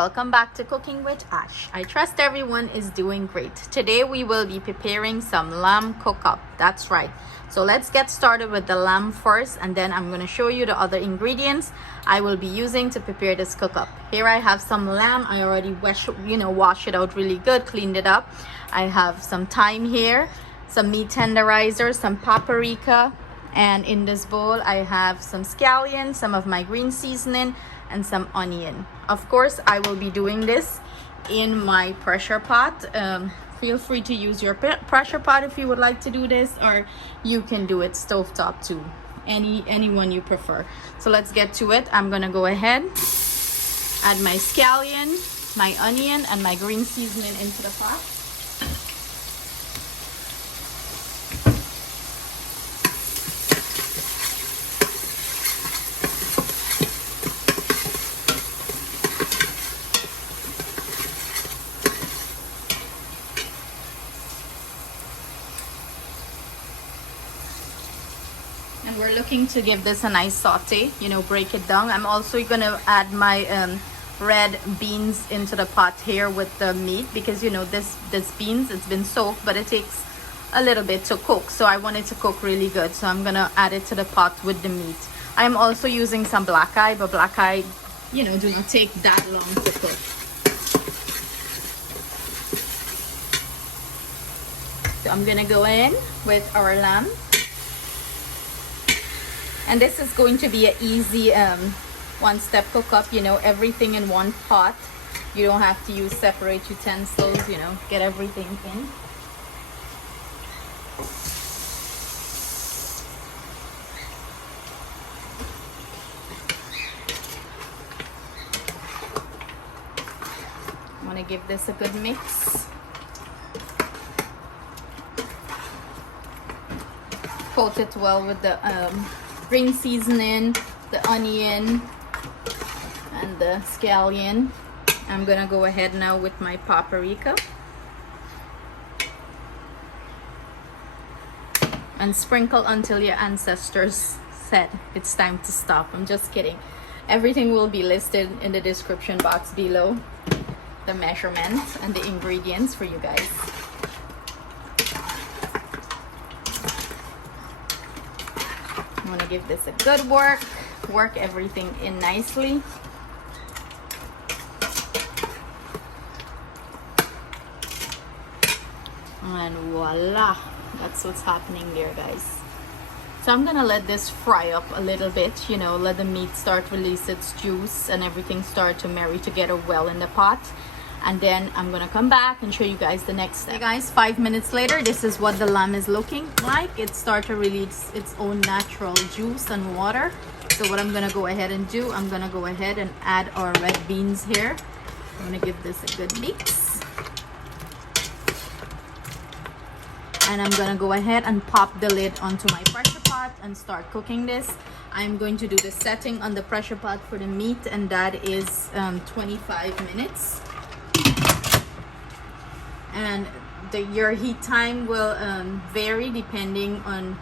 welcome back to Cooking with Ash. I trust everyone is doing great. Today we will be preparing some lamb cook-up. That's right. So let's get started with the lamb first, and then I'm going to show you the other ingredients I will be using to prepare this cook-up. Here I have some lamb. I already washed it out really good, cleaned it up. I have some thyme here, some meat tenderizer, some paprika, and in this bowl I have some scallion, some of my green seasoning, and some onion. Of course, I will be doing this in my pressure pot. Feel free to use your pressure pot if you would like to do this, or you can do it stovetop too. Anyone you prefer. So let's get to it. I'm gonna go ahead, add my scallion, my onion, and my green seasoning into the pot. And we're looking to give this a nice saute, break it down. I'm also gonna add my red beans into the pot here with the meat, because this beans, it's been soaked, but it takes a little bit to cook, so I want it to cook really good. So I'm gonna add it to the pot with the meat. I'm also using some black eye, but black eye do not take that long to cook. So I'm gonna go in with our lamb. And this is going to be an easy one-step cook-up, everything in one pot. You don't have to use separate utensils, get everything in. I want to give this a good mix. Coat it well with the green seasoning, the onion, and the scallion. I'm gonna go ahead now with my paprika and sprinkle until your ancestors said it's time to stop. I'm just kidding. Everything will be listed in the description box below, the measurements and the ingredients for you guys. I'm gonna give this a good work everything in nicely. And voila, that's what's happening there, guys. So I'm gonna let this fry up a little bit, let the meat start release its juice and everything start to marry together well in the pot. And then I'm gonna come back and show you guys the next step. Hey guys, 5 minutes later, this is what the lamb is looking like. It started to release its own natural juice and water. So what I'm gonna go ahead and do, I'm gonna go ahead and add our red beans here. I'm gonna give this a good mix. And I'm gonna go ahead and pop the lid onto my pressure pot and start cooking this. I'm going to do the setting on the pressure pot for the meat, and that is 25 minutes. And your heat time will vary depending on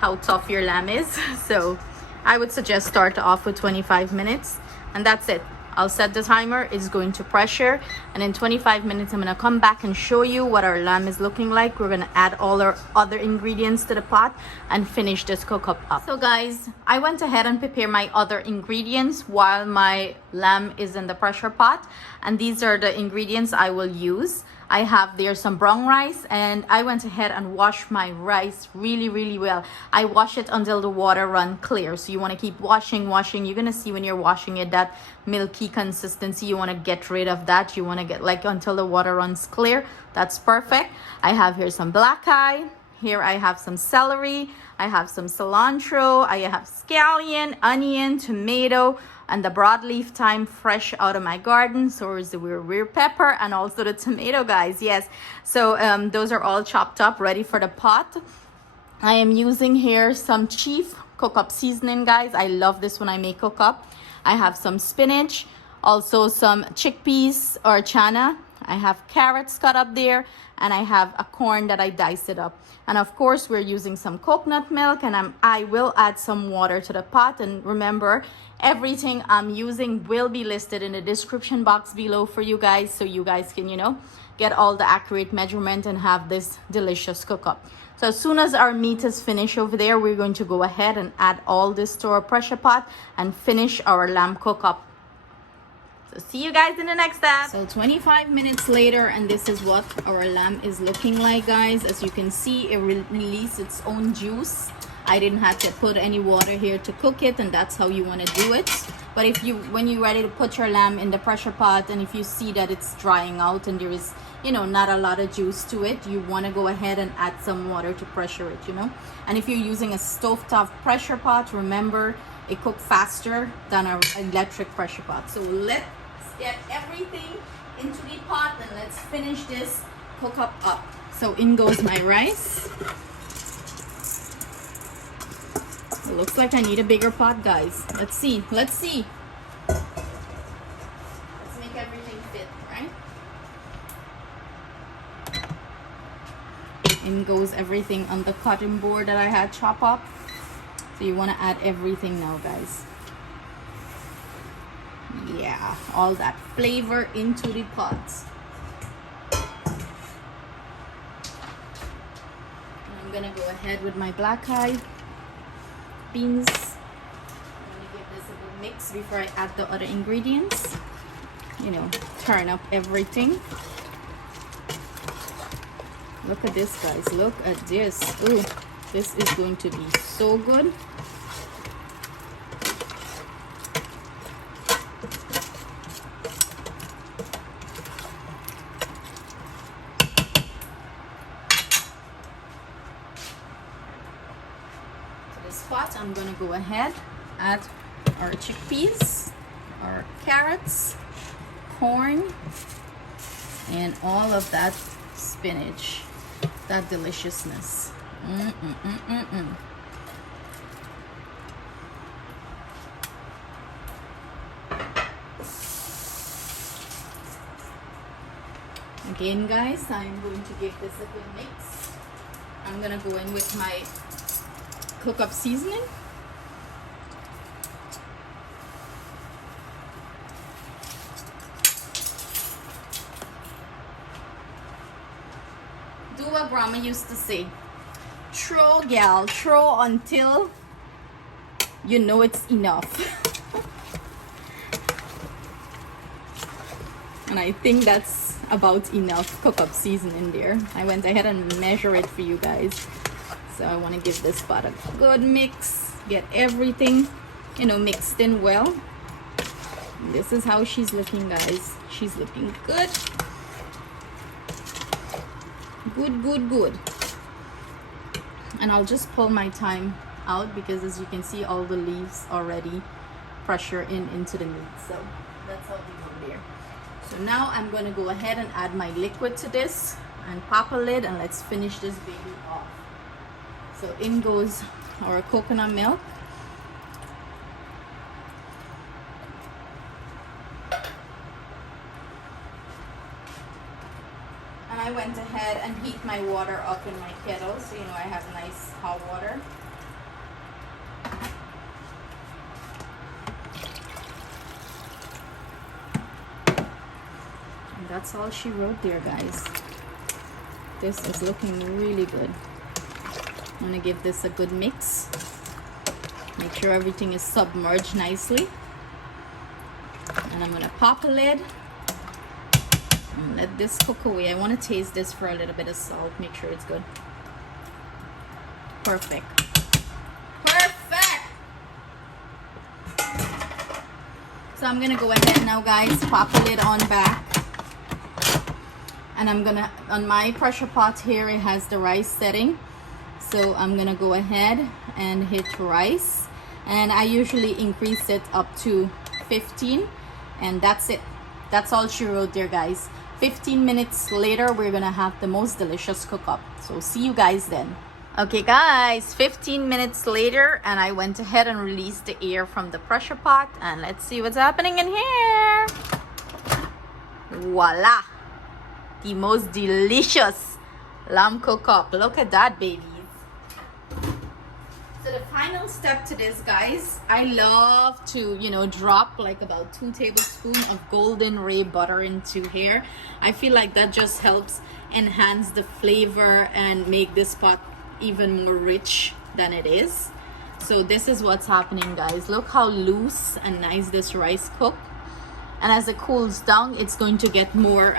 how tough your lamb is. So I would suggest start off with 25 minutes, and that's it. I'll set the timer. It's going to pressure, and in 25 minutes I'm gonna come back and show you what our lamb is looking like. We're gonna add all our other ingredients to the pot and finish this cook-up up. So guys, I went ahead and prepared my other ingredients while my lamb is in the pressure pot, and these are the ingredients I will use. I have there some brown rice, and I went ahead and washed my rice really well. I wash it until the water run clear. So you want to keep washing. You're gonna see when you're washing it that milky consistency. You want to get rid of that. You want to get until the water runs clear. That's perfect. I have here some black eye. Here I have some celery. I have some cilantro. I have scallion, onion, tomato, and the broadleaf thyme fresh out of my garden. So is the Wiri Wiri pepper, and also the tomato, guys. Yes. So those are all chopped up, ready for the pot. I am using here some chief cook-up seasoning, guys. I love this when I make cook-up. I have some spinach, also some chickpeas or channa. I have carrots cut up there, and I have a corn that I diced it up. And of course, we're using some coconut milk, and I will add some water to the pot. And remember, everything I'm using will be listed in the description box below for you guys, so you guys can, you know, get all the accurate measurement and have this delicious cook up. So as soon as our meat is finished over there, we're going to go ahead and add all this to our pressure pot and finish our lamb cook up. So see you guys in the next step. So 25 minutes later, and this is what our lamb is looking like, guys. As you can see, it released its own juice. I didn't have to put any water here to cook it, and that's how you want to do it. But if you, when you're ready to put your lamb in the pressure pot, and if you see that it's drying out and there is, you know, not a lot of juice to it, you want to go ahead and add some water to pressure it, you know. And if you're using a stovetop pressure pot, remember, it cooks faster than our electric pressure pot. So let's get everything into the pot and let's finish this cook up. So in goes my rice. It looks like I need a bigger pot, guys. Let's see. Let's make everything fit, right? In goes everything on the cutting board that I had chopped up. So you want to add everything now, guys. Yeah, all that flavor into the pot. I'm gonna go ahead with my black eye beans. I'm gonna give this a good mix before I add the other ingredients. You know, turn up everything. Look at this, guys. Look at this. Ooh, this is going to be so good. Pot, I'm gonna go ahead, add our chickpeas, our carrots, corn, and all of that spinach, that deliciousness. Again, guys, I'm going to give this a good mix. I'm gonna go in with my cook up seasoning. Do what grandma used to say. Throw, gal, throw until you know it's enough. And I think that's about enough cook up seasoning there. I went ahead and measured it for you guys. So I want to give this pot a good mix, get everything, you know, mixed in well. And this is how she's looking, guys. She's looking good. Good. And I'll just pull my thyme out because, as you can see, all the leaves already pressure into the meat. So that's how we go there. So now I'm going to go ahead and add my liquid to this and pop a lid, and let's finish this baby off. So in goes our coconut milk. And I went ahead and heat my water up in my kettle, so you know I have nice hot water. And that's all she wrote there, guys. This is looking really good. I'm gonna give this a good mix. Make sure everything is submerged nicely. And I'm gonna pop a lid and let this cook away. I want to taste this for a little bit of salt. Make sure it's good. Perfect. So I'm gonna go ahead now, guys, pop the lid on back. And I'm gonna, on my pressure pot here, it has the rice setting. So I'm gonna go ahead and hit rice, and I usually increase it up to 15, and that's it. That's all she wrote there, guys. 15 minutes later, we're gonna have the most delicious cook up. So see you guys then. Okay guys, 15 minutes later, and I went ahead and released the air from the pressure pot, and let's see what's happening in here. Voila! the most delicious lamb cook-up. Look at that, babies. So the final step to this, guys, I love to, you know, drop like about 2 tablespoons of golden ray butter into here. I feel like that just helps enhance the flavor and make this pot even more rich than it is. So this is what's happening, guys. Look how loose and nice this rice cooked. And as it cools down, it's going to get more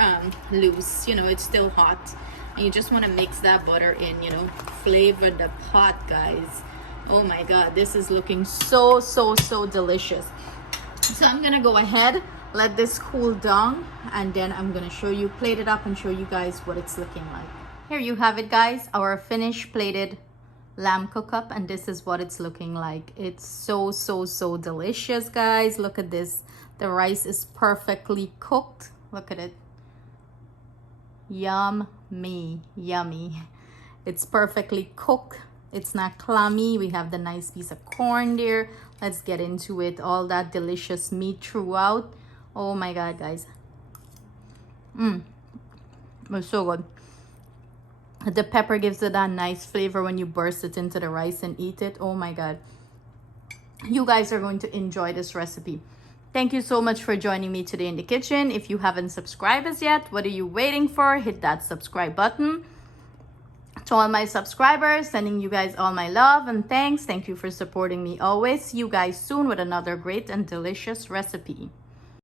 loose. You know, it's still hot. And you just want to mix that butter in, you know, flavor the pot, guys. Oh my God, this is looking so delicious. So I'm gonna go ahead, let this cool down, and then I'm gonna show you, plate it up and show you guys what it's looking like. Here you have it, guys, our finished plated lamb cook-up, and this is what it's looking like. It's so delicious, guys. Look at this. The rice is perfectly cooked. Look at it. Yummy. It's perfectly cooked. It's not clammy. We have the nice piece of corn there. Let's get into it. All that delicious meat throughout. Oh my God, guys. It's so good. The pepper gives it that nice flavor when you burst it into the rice and eat it. Oh my God. You guys are going to enjoy this recipe. Thank you so much for joining me today in the kitchen. If you haven't subscribed as yet, what are you waiting for? Hit that subscribe button. To all my subscribers, sending you guys all my love and thanks. Thank you for supporting me always. See you guys soon with another great and delicious recipe.